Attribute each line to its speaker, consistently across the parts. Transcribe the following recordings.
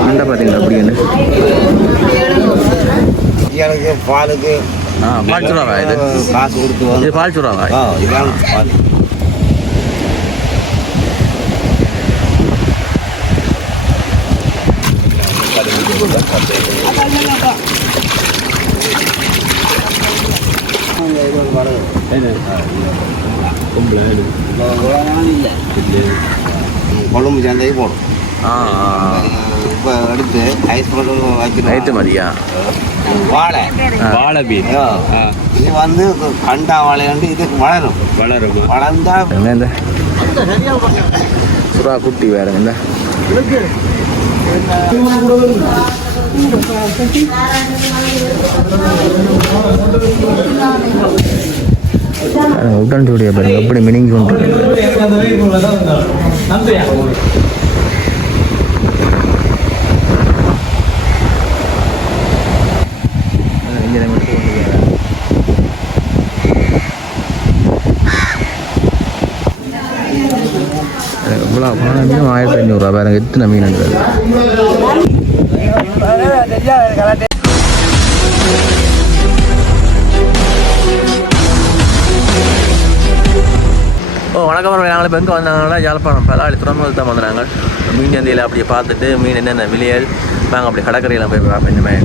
Speaker 1: அண்டை பார்த்தீங்களா அப்படின்னு
Speaker 2: எனக்கு பாலுக்கு
Speaker 1: ஆ பால் சுறாவா இது.
Speaker 2: காசு கொடுத்து
Speaker 1: இது
Speaker 2: வந்து
Speaker 1: பால் சுறாவா
Speaker 2: ஆ இதான் பால். கொழும்பு சந்தை போடும் இப்போ எடுத்து ஐஸ் போட்டு
Speaker 1: ரைட்டு
Speaker 2: வைக்கணும்
Speaker 1: மதியா
Speaker 2: வாழை
Speaker 3: வாழை மீன்.
Speaker 2: இது வந்து கண்டா வாழை வந்து இதுக்கு வளரும்.
Speaker 3: வளருமா.
Speaker 2: வளர்ந்தா
Speaker 1: என்ன சுறா குட்டி வேற இந்த உடன் ஜோடியா பாருங்க எப்படி மினிங் கொண்டு இவ்வளோ போன மீன் ஆயிரத்தி ஐநூறுரூவா வேறு எத்தனை மீன்ன்றது வணக்கம் நாங்கள் இப்போ எங்கே வந்தாங்கன்னா யாழ்ப்பாணம். பலாளி துறைமுகத்தில் தான் வந்தாங்க மீன் சந்தையில் அப்படியே பார்த்துட்டு மீன் என்னென்ன விலையல் நாங்கள் அப்படி கடற்கரையில் போய் பார்ப்போம்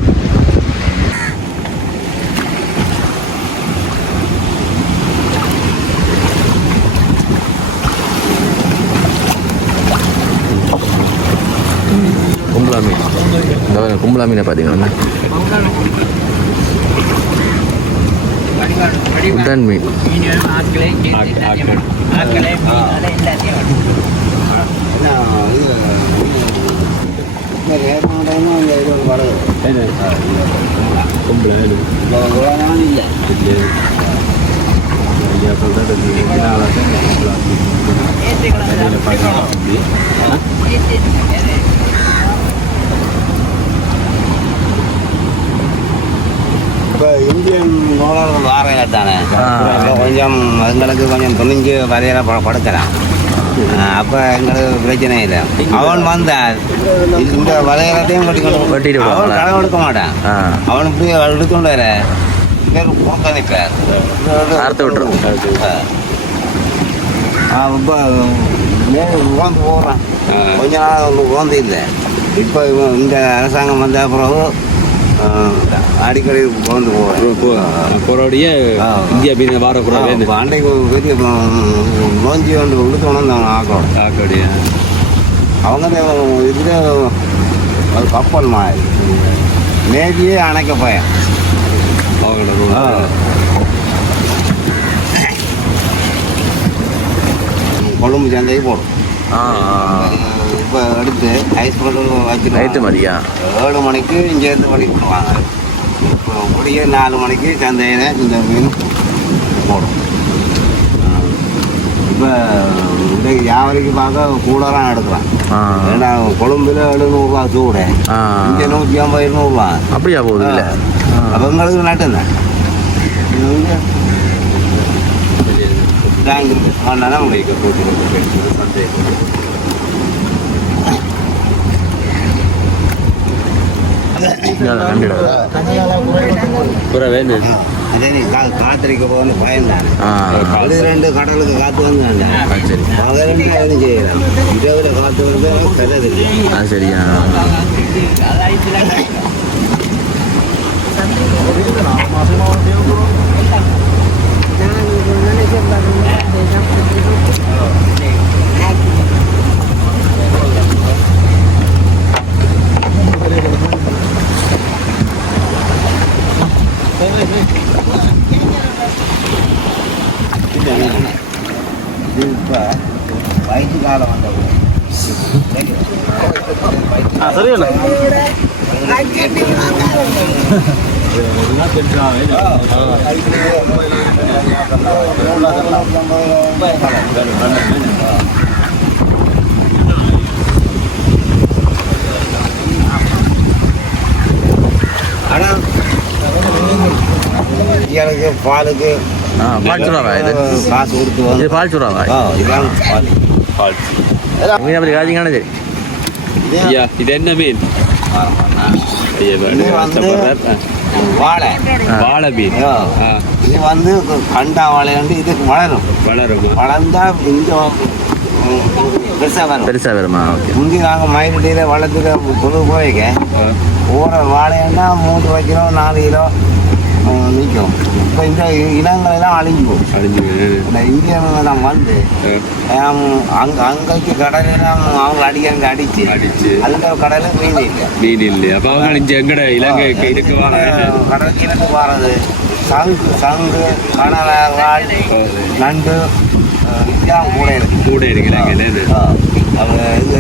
Speaker 1: கும்பலா மீன். இந்த கும்பலா மீனை பார்த்தீங்கன்னா உடன் மீன்
Speaker 2: என்ன இது இந்த நேரமான டைமும் அந்த இது ஒன்று வளரும்
Speaker 3: கும்பல
Speaker 2: இல்லை
Speaker 3: ஐயா சொல்றது
Speaker 2: இப்போ இந்தியன் வாரையா தானே. அப்போ கொஞ்சம் எங்களுக்கு கொஞ்சம் துணிஞ்சு வரையில படுக்கிறான் அப்போ எங்களுக்கு பிரச்சனை இல்லை. அவன் வந்தான் இந்த வளையலத்தையும்
Speaker 1: வெட்டிட்டு
Speaker 2: அவன்? களம் எடுக்க மாட்டான். அவன் இப்படி எடுத்துக்கொண்டு வர. பேர் கொடுக்க நிற்கிறார்
Speaker 1: அறுத்து விட்டுரும்.
Speaker 2: இப்போ உகந்து போகிறான் கொஞ்ச நாள் உகந்து இல்லை. இப்போ இந்த அரசாங்கம் வந்த பிறகு அடிக்கடி போகிறேன்
Speaker 3: போறோடைய. இந்தியா மீன் வாரக்கூடாது
Speaker 2: அன்றைக்கு பெரிய நோஞ்சி வந்து உளுத்தோணும் ஆக்கணும்.
Speaker 3: காக்கடியா
Speaker 2: அவங்க இதில் ஒரு கப்பல் மாதிரி. நேதியே அணைக்க போயேன். ஆ. கொழும்பு சந்தைக்கு போடும்
Speaker 1: ஆ.
Speaker 2: இப்போ எடுத்து ஐஸ்
Speaker 1: ரைட்டு
Speaker 2: வச்சுருவாங்க
Speaker 1: மதியா
Speaker 2: ஏழு மணிக்கு இங்கேருந்து பண்ணி போடுவாங்க இப்போ முடிய நாலு மணிக்கு சந்தையில் இந்த மீன் போடும். இப்போ இந்த வியாபாரிக்கு பார்க்க கூடலாம் எடுக்கிறான் ஏன்னா கொழும்புல எழுநூறுவா சூடு. இங்கே நூற்றி ஐம்பது இருநூறுவா
Speaker 1: அப்படியா போகுது இல்லை
Speaker 2: அவங்களுக்கு நட்டுந்தேன் டேங்க் இருக்கு அதனால உங்களுக்கு
Speaker 1: கண்டிடா
Speaker 3: புற வேணும்
Speaker 2: அதே நீ கா காத்திரிக்க போகணும் பயந்தான்
Speaker 1: ஆ.
Speaker 2: அது ரெண்டு கடலுக்கு
Speaker 1: சரி.
Speaker 2: செய்யலாம் இரவில்
Speaker 1: ஆ சரியா
Speaker 2: இப்போ வயசு காலம் வந்தவங்க ஆனால் எனக்கு பாலுக்கு
Speaker 1: ஆ பால் சுறாவா இது?
Speaker 2: காசு கொடுத்து
Speaker 1: இது பால் சுறாவா
Speaker 2: ஆ இதான் பால்.
Speaker 1: மீன் அப்படி
Speaker 3: ஐயா இது என்ன மீன்?
Speaker 2: வாழை
Speaker 3: வாழை.
Speaker 2: ஆ, இது வந்து கண்டா வாழை வந்து இதுக்கு வளரும்.
Speaker 3: வளருமா?
Speaker 2: வளர்ந்தா இந்த பெருசாக வரும்.
Speaker 1: பெருசாக வருமா? ஓகே.
Speaker 2: முந்தி நாங்கள் மயிலடியில் வளர்த்துட்டு பொது போய்க்க
Speaker 3: ஆ,
Speaker 2: ஊற வாழைன்னா மூன்று கிலோ நாலு கிலோ நிற்கும் இப்போ இந்த இனங்கள் எல்லாம் அழிஞ்சு போகும்
Speaker 3: அழிஞ்சு
Speaker 2: இந்த இந்தியெல்லாம் வந்து அங்கே அங்கேக்கு கடலெல்லாம் அவங்க அடிக்க அடிச்சு
Speaker 3: அடிச்சு.
Speaker 2: அந்த கடலில் மீன் இல்லை.
Speaker 3: மீன் இல்லையா அப்ப அவங்க இங்க எங்கட? இலங்கைக்கு இருக்கு
Speaker 2: கடல் கீழக்கு போகிறது சங்கு சங்கு கனவாள் நண்டு அஹ், இதுதான் கூட இருக்கு.
Speaker 3: கூட இருக்கு.
Speaker 2: இது.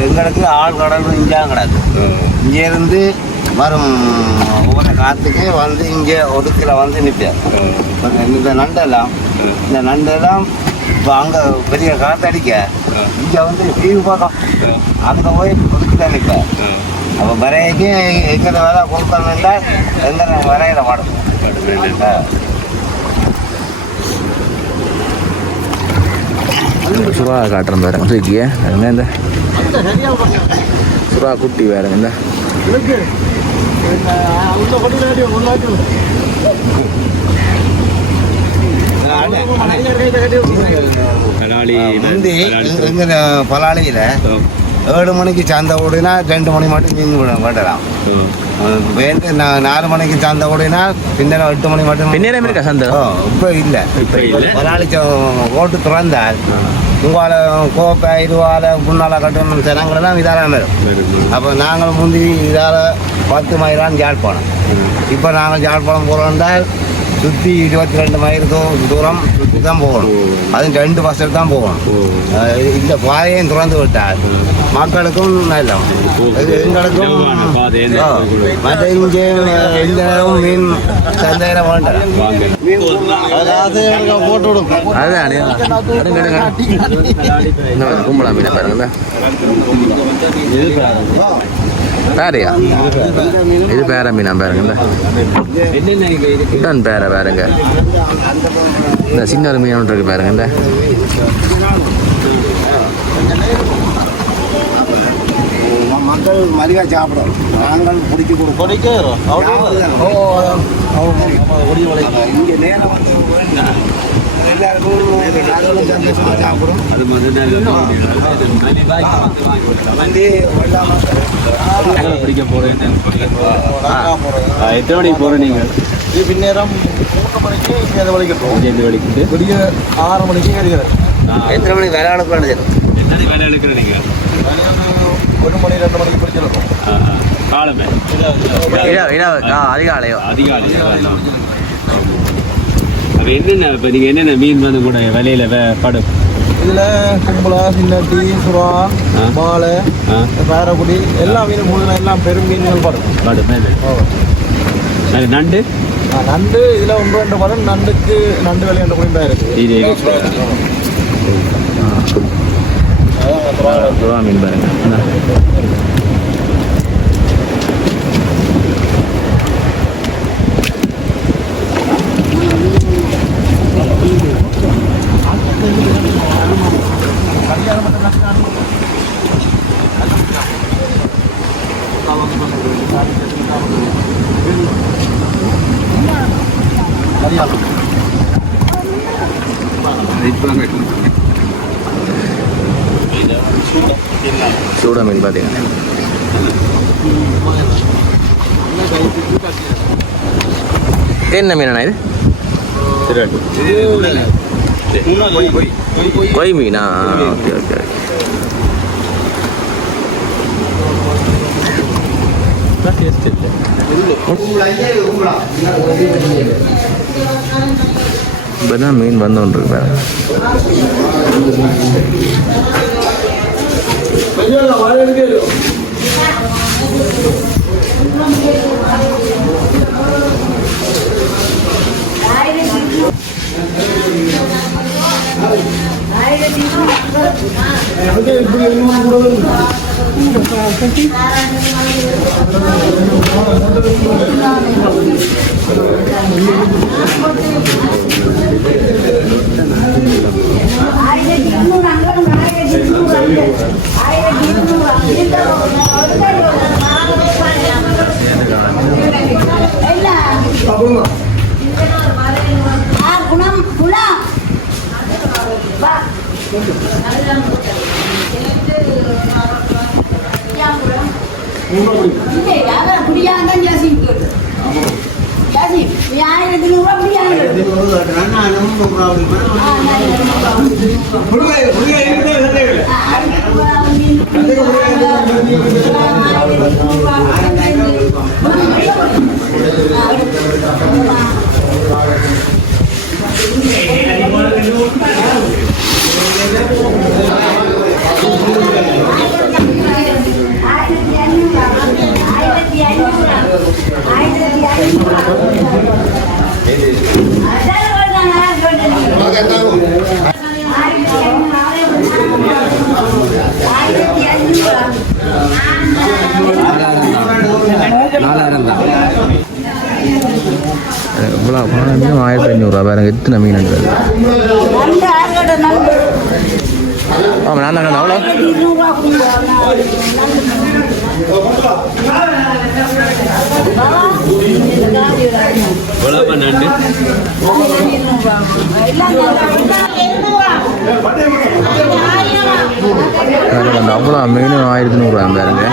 Speaker 2: எங்களுக்கு ஆள் கடலும் கிடக்கு. இங்கே இருந்து வரும் ஒவ்வொரு காற்றுக்கு வந்து இங்கே ஒதுக்கில் வந்து நிற்பேன் இந்த நண்டெல்லாம் இந்த நண்டெல்லாம் இப்போ அங்கே பெரிய காற்றடிக்க இங்கே வந்து டிவி பார்க்கும் அங்கே போய் ஒதுக்கில் நிற்பேன் அப்போ வரையக்கு எங்கே வேலை கொடுக்கணும்னா எங்கே வரையில மாடும்
Speaker 1: சுறா காட்டுறேன் பாருங்க தூக்கிய என்ன இந்த. சுறா குட்டி வேறு இந்த.
Speaker 2: பலாளியில் ஏழு மணிக்கு சந்தை ஓடினா ரெண்டு மணி மட்டும் மீன் விட- விடலாம் வேண்டு நான் நாலு மணிக்கு சந்தை ஓடினா பின்னர் எட்டு மணி மட்டும்
Speaker 1: பின்னேரம் இருக்கா சந்தை?
Speaker 2: இப்போ இல்லை.
Speaker 3: இப்ப இல்ல.
Speaker 2: பலாளி ஓட்டு திறந்தால் உங்களால் கோப்பை இதுவால் புண்ணால கட்டணும் ஜனங்களெல்லாம் இதால வரும் அப்போ நாங்கள் முந்தி இதால் பத்து மைலான் ஜாழ்ப்பாணம். இப்போ நாங்கள் ஜாழ்ப்பாணம் போகிறோம்னால் சுற்றி இருபத்தி ரெண்டு மைல் தூரம் சுற்றி தான் போகணும். அதுவும் ரெண்டு பஸ்ஸில் தான் போகணும். இந்த பாதையும் திறந்து விட்டால் மக்களுக்கும் நல்லம் இது எங்களுக்கும் மற்ற இங்கே நேரமும் மீன் சந்தையில் வேண்டாம். அதாவது போட்டு விடும்.
Speaker 1: அதுதான் கும்பலா மீனை பாருங்க. பேரையா இது பேர மீனா பாருங்க
Speaker 3: என்னென்ன இங்க இருக்கு
Speaker 1: இதான் பேர பாருங்க இந்த சின்ன ஒரு மீன் ஒன்று இருக்கு பாருங்க இந்த
Speaker 2: மக்கள் மதியாக சாப்பிடும் நாங்கள் பிடிச்சி கொடுப்போம் இங்கே நேரம் வந்து
Speaker 3: பிடிக்க போறேன் எத்தனை மணிக்கு போறேன் நீங்க
Speaker 4: பின்னேரம் மூணு மணிக்கு இங்கேருந்து வலிக்கிட்டோம்
Speaker 3: இங்கேருந்து வலிக்கிட்டு
Speaker 4: விடிய ஆறு மணிக்கு எடுக்கிறேன்
Speaker 2: எத்தனை மணிக்கு வேலை அனுப்புறது
Speaker 3: என்ன வேலை எடுக்கிறேன் நீங்க? ஒரு
Speaker 1: மணி ரெண்டு மணிக்கு அதிகாலையோ
Speaker 3: என்னென்ன இப்போ நீங்கள் என்னென்ன மீன் வந்து கூட விலையில் படும்?
Speaker 4: இதில்
Speaker 3: கும்பலா
Speaker 4: சின்னட்டி
Speaker 3: சுறா
Speaker 4: பாலை பேரக்குடி எல்லா மீனும் முழுதுனா எல்லாம் பெரும் மீன்கள்
Speaker 3: படும். படும் நண்டு?
Speaker 4: நண்டு இதில் ஒன்று ரெண்டு படம். நண்டுக்கு நண்டு விலை ரெண்டு குடிந்தா இருக்குது
Speaker 3: இது
Speaker 1: மீன் பாருங்க. சூட மீன் பார்த்தீங்கன்னா என்ன மீனா இது? கொய் மீனா? ஓகே ஓகே இப்போ தான் மீன் வந்தோன்றிருக்கு பாருங்க
Speaker 5: ஆயிரத்தி
Speaker 4: அதுக்கு இப்படி எல்லாம் கூட வருது.
Speaker 5: ஆயிரத்தி இருநூறு அங்கே ஆயிரத்தி இருநூறு அங்கே
Speaker 1: பணம் ஐநூறுரூவா பாருங்க எத்தனை மீன் இருக்குது ஆமாம் நான் தான் அவ்வளோ. அவ்வளோ மீன் ஆயிரத்தி நூறுரூவா பாருங்க.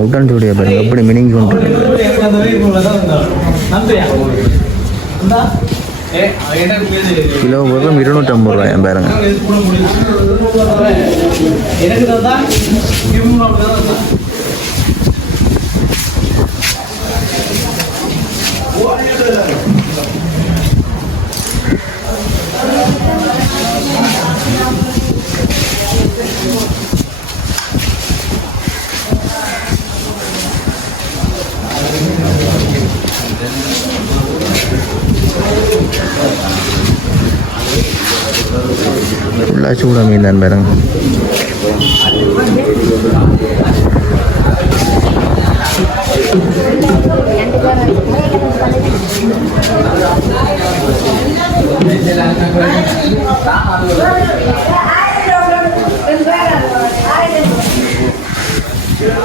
Speaker 1: உடன் ஜோடியா பாருங்க எப்படி மினிங்கி கொண்டு கிலோ வெறும் இருநூற்றம்பது ரூபாய் பாருங்க. ஃபுல்லாக சூட மீன் தான் பாருங்க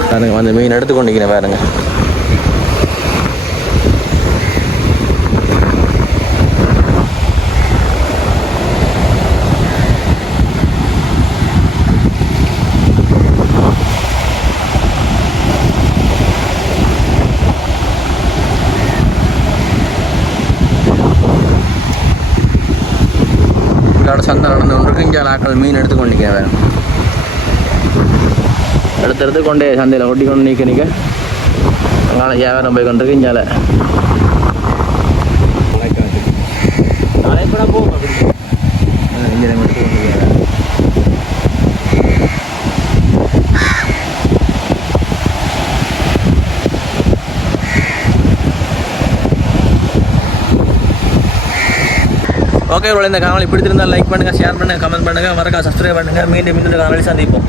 Speaker 1: பாருங்க அந்த மீன் எடுத்து கொண்டிருக்கிறேன் பாருங்க இதோட சந்தை நடந்து ஆக்கள் மீன் எடுத்து கொண்டிருக்கேன் வேறு. எடுத்து எடுத்து கொண்டே சந்தையில் ஒட்டி கொண்டு நிற்க நிற்க அங்கால வியாபாரம் போய் கொண்டிருக்கு இங்கால இங்கே எடுத்து கொண்டிருக்கேன் ஓகே இந்த காணொலி பிடிச்சிருந்தா லைக் பண்ணுங்கள் ஷேர் பண்ணுங்கள் கமெண்ட் பண்ணுங்கள் மறக்காம சப்ஸ்கிரைப் பண்ணுங்கள் மீண்டும் மீண்டும் காணொலி சந்திப்போம்.